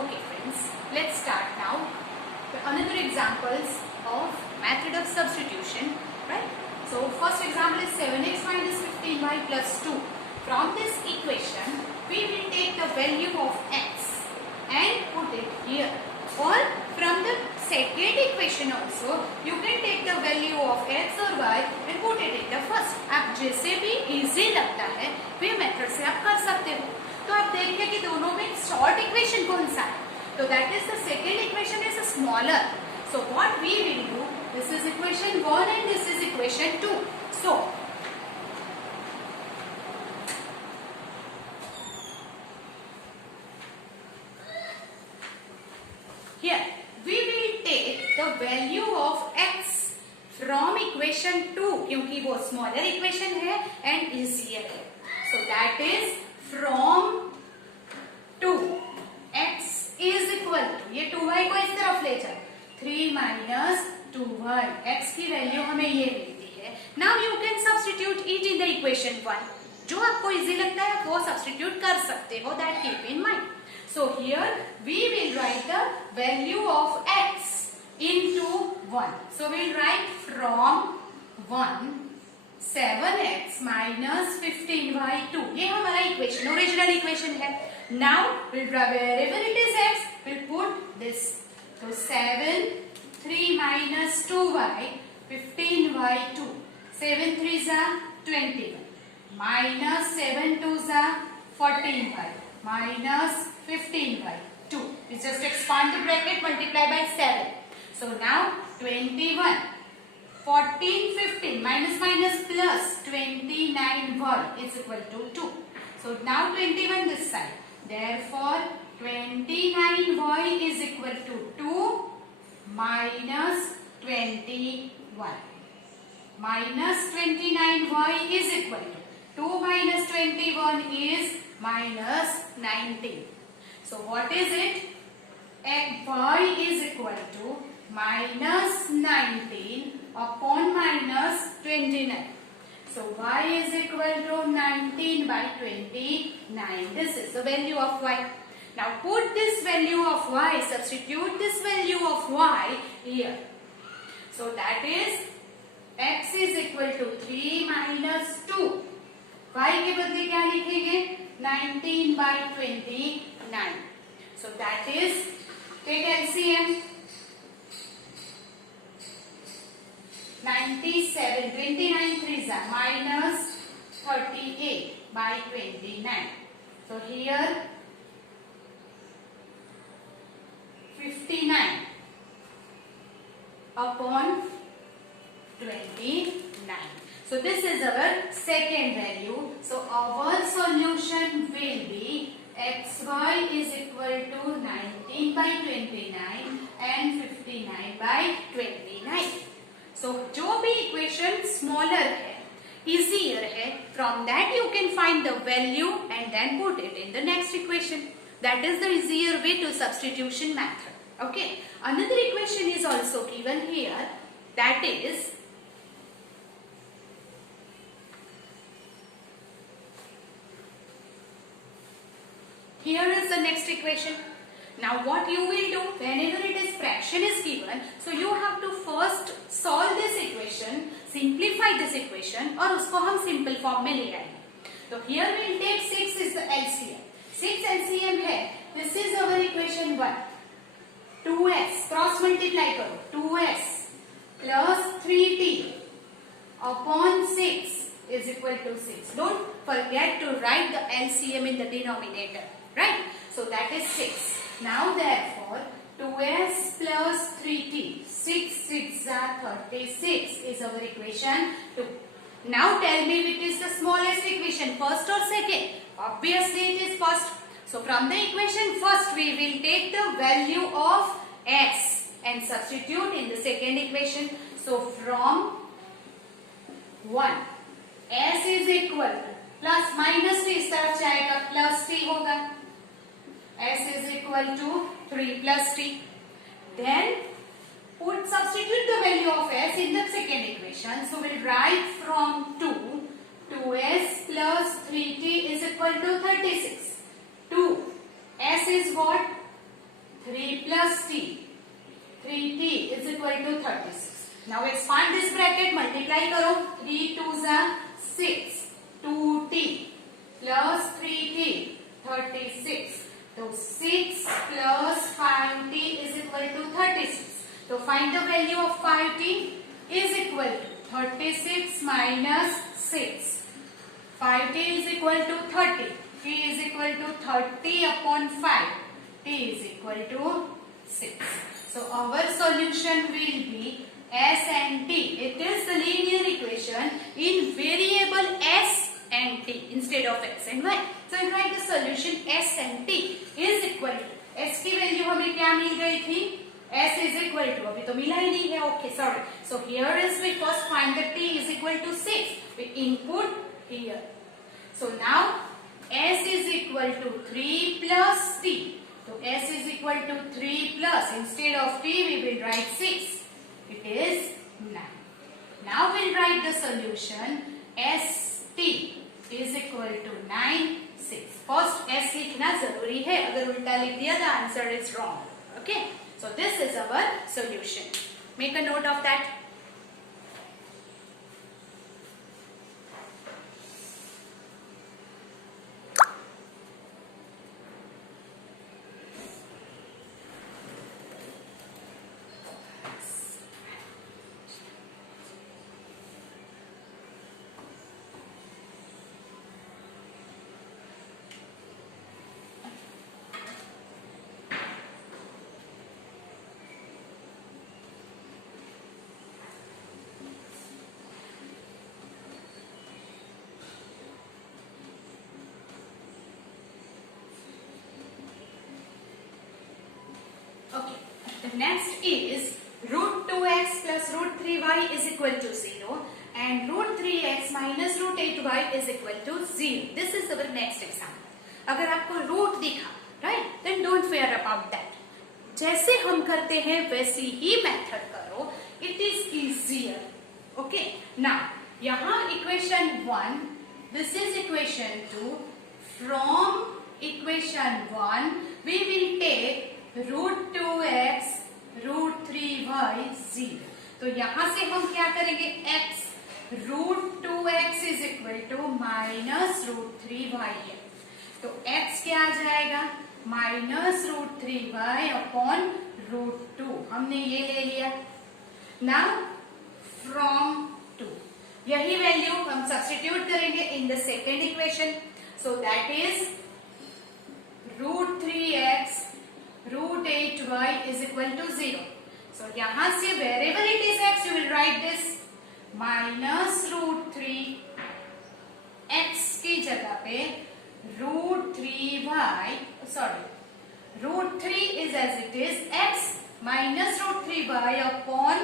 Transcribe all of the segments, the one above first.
Okay friends, let's start now with another examples of method of substitution, right? So first example is 7x minus 15y plus 2. From this equation, we will take the value of x and put it here. Or from the second equation also, you can take the value of x or y and put it in the first. आप जैसे भी easy लगता है, वे method से आप कर सकते हो. तो आप देखिए कि दोनों में शॉर्ट इक्वेशन कौन सा है. तो that is the second equation is smaller. So what we will do, this is equation 1 and this is equation 2. So here we will take the value of x from equation 2 क्योंकि वो smaller equation है and easier है. So that is from 2 x is equal to, ये 2y को इस तरफ ले जाओ, 3 minus 2y. x की वैल्यू हमें ये मिलती है. Now you can substitute it in the equation 1. जो आपको इजी लगता है वो सब्स्टिट्यूट कर सकते हो. That keep in mind. So here we will write the value of x into 1. So we'll write from 1 7x minus 15y 2. ये हमारा इक्वेशन, ओरिजिनल इक्वेशन है. Now wherever it is x, we'll put this. So 7 3 minus 2y 15y 2. 7 3s are 21 minus 7 2s are 14y minus 15y 2. We just expand the bracket, multiply by 7. So now 21 14 15 minus minus plus 29y is equal to 2. So now 21 this side. Therefore 29y is equal to 2 minus 21. Minus 29y is equal to 2 minus 21 is minus 19. So what is it? Y is equal to minus 19 upon minus 29. So y is equal to 19 by 29. This is the value of y. Now put this value of y, substitute this value of y here. So that is x is equal to 3 minus 2. y के बदले क्या लिखेंगे? 19 by 29. So that is, take LCM. 97, 29 3s are minus 38 by 29. So here 59 upon 29. So this is our second value. So our solution will be xy is equal to 19 by 29 and 59 by 29. So जो भी equation smaller है, easier है, from that you can find the value and then put it in the next equation. That is the easier way to substitution method. Okay, another equation is also given here. That is here is the next equation. Now what you will do, whenever it is fraction is given, so you have to first solve this equation, simplify this equation और उसको हम simple form में ले आएंगे. तो here we will take 6 is the LCM. 6 LCM है. This is our equation 1. 2x cross multiply करो. 2x plus 3t upon 6 is equal to 6. Don't forget to write the LCM in the denominator. Right? So that is 6. Now therefore 2s plus 3t, 6 6s are 36 is our equation 2. Now tell me which is the smallest equation, first or second? Obviously it is first. So from the equation first we will take the value of x and substitute in the second equation. So from 1 s is equal to plus minus t इस तरफ जाएगा, plus t होगा. s is equal to 3 plus t. Then substitute the value of s in the second equation. So we'll write from 2 2s plus 3t is equal to 36. 2 s is what? equal to 36. Now expand this bracket, multiply करो, 3 2 जा 6, 2t plus 3t 36. तो 6 plus 5t is equal to 36. So find the value of 5t is equal to 36 minus 6. 5t is equal to 30. T is equal to 30 upon 5. T is equal to 6. So our solution will be S and T. It is the linear equation in variable S and T instead of X and Y. So we write the solution S and T is equal to, S की value हमें क्या मिल गई थी? S is equal to, अभी तो मिला ही नहीं है, okay, sorry. So here is we first find that T is equal to 6. We input here. So now S is equal to 3 plus T. So S is equal to 3 plus, instead of T we will write 6. It is 9. Now we'll write the solution ST is equal to 9, 6. First S लिखना जरूरी है, अगर उल्टा लिख दिया the answer is wrong. Okay. So this is our solution. Make a note of that. Okay, the next is root 2x plus root 3y is equal to 0 and root 3x minus root 8y is equal to 0. This is our next example. अगर आपको root दिखा, right, then don't fear about that. जैसे हम करते हैं वैसी ही method करो. It is easier. Okay. Now यहाँ equation 1, this is equation 2. From equation 1 we will take root 2x root 3y 0. तो यहां से हम क्या करेंगे? x root 2x is equal to minus root 3y है. तो x क्या आ जाएगा? minus root 3y upon root 2. हमने ये ले लिया. Now from 2 यही वैल्यू हम सब्स्टिट्यूट करेंगे in the second equation. So that is root 3x root 8y is equal to 0. So यहाँ से wherever it is x you will write this minus root 3 x की जगह पे root 3y, sorry, root 3 is as it is x minus root 3y upon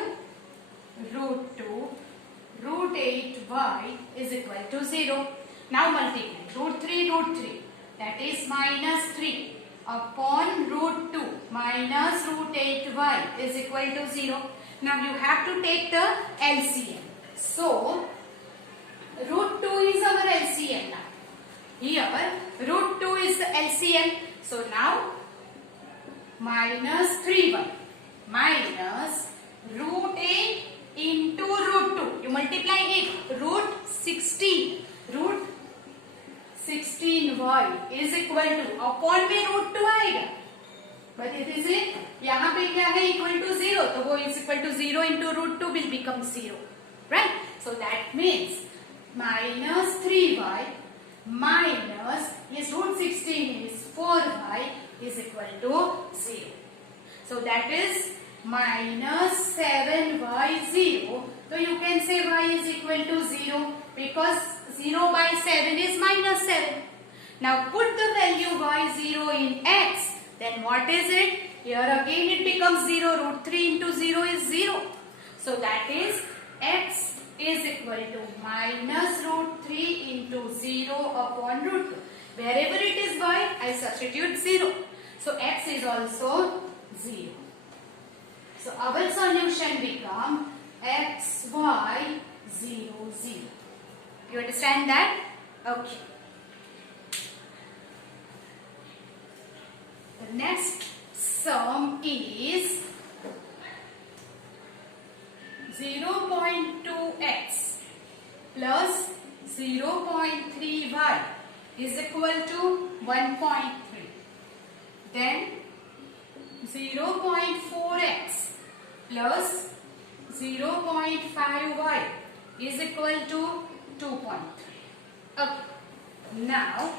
root 2 root 8y is equal to 0. Now multiply root 3 that is minus 3 upon root 2 minus root 8y is equal to 0. Now you have to take the LCM. So root 2 is our LCM now. Here root 2 is the LCM. So now minus 3y minus root 8 into root 2. You multiply it. Root 16. Root 16y is equal to upon में root 2 आएगा. But it is it. यहाँ पे क्या है? Equal to 0. तो वो is equal to 0 into root 2 will become 0. Right? So that means minus 3y minus yes root 16 is 4y is equal to 0. So that is minus 7y 0. So you can say y is equal to 0 because 0 by 7 is minus 7. Now put the value y0 in x. Then what is it? Here again it becomes 0. Root 3 into 0 is 0. So that is x is equal to minus root 3 into 0 upon root 2. Wherever it is y, I substitute 0. So x is also 0. So our solution become x, y, 0, 0. You understand that? Okay. The next sum is 0.2x plus 0.3y is equal to 1.3. Then 0.4x plus 0.5y is equal to 2.3. Okay. Now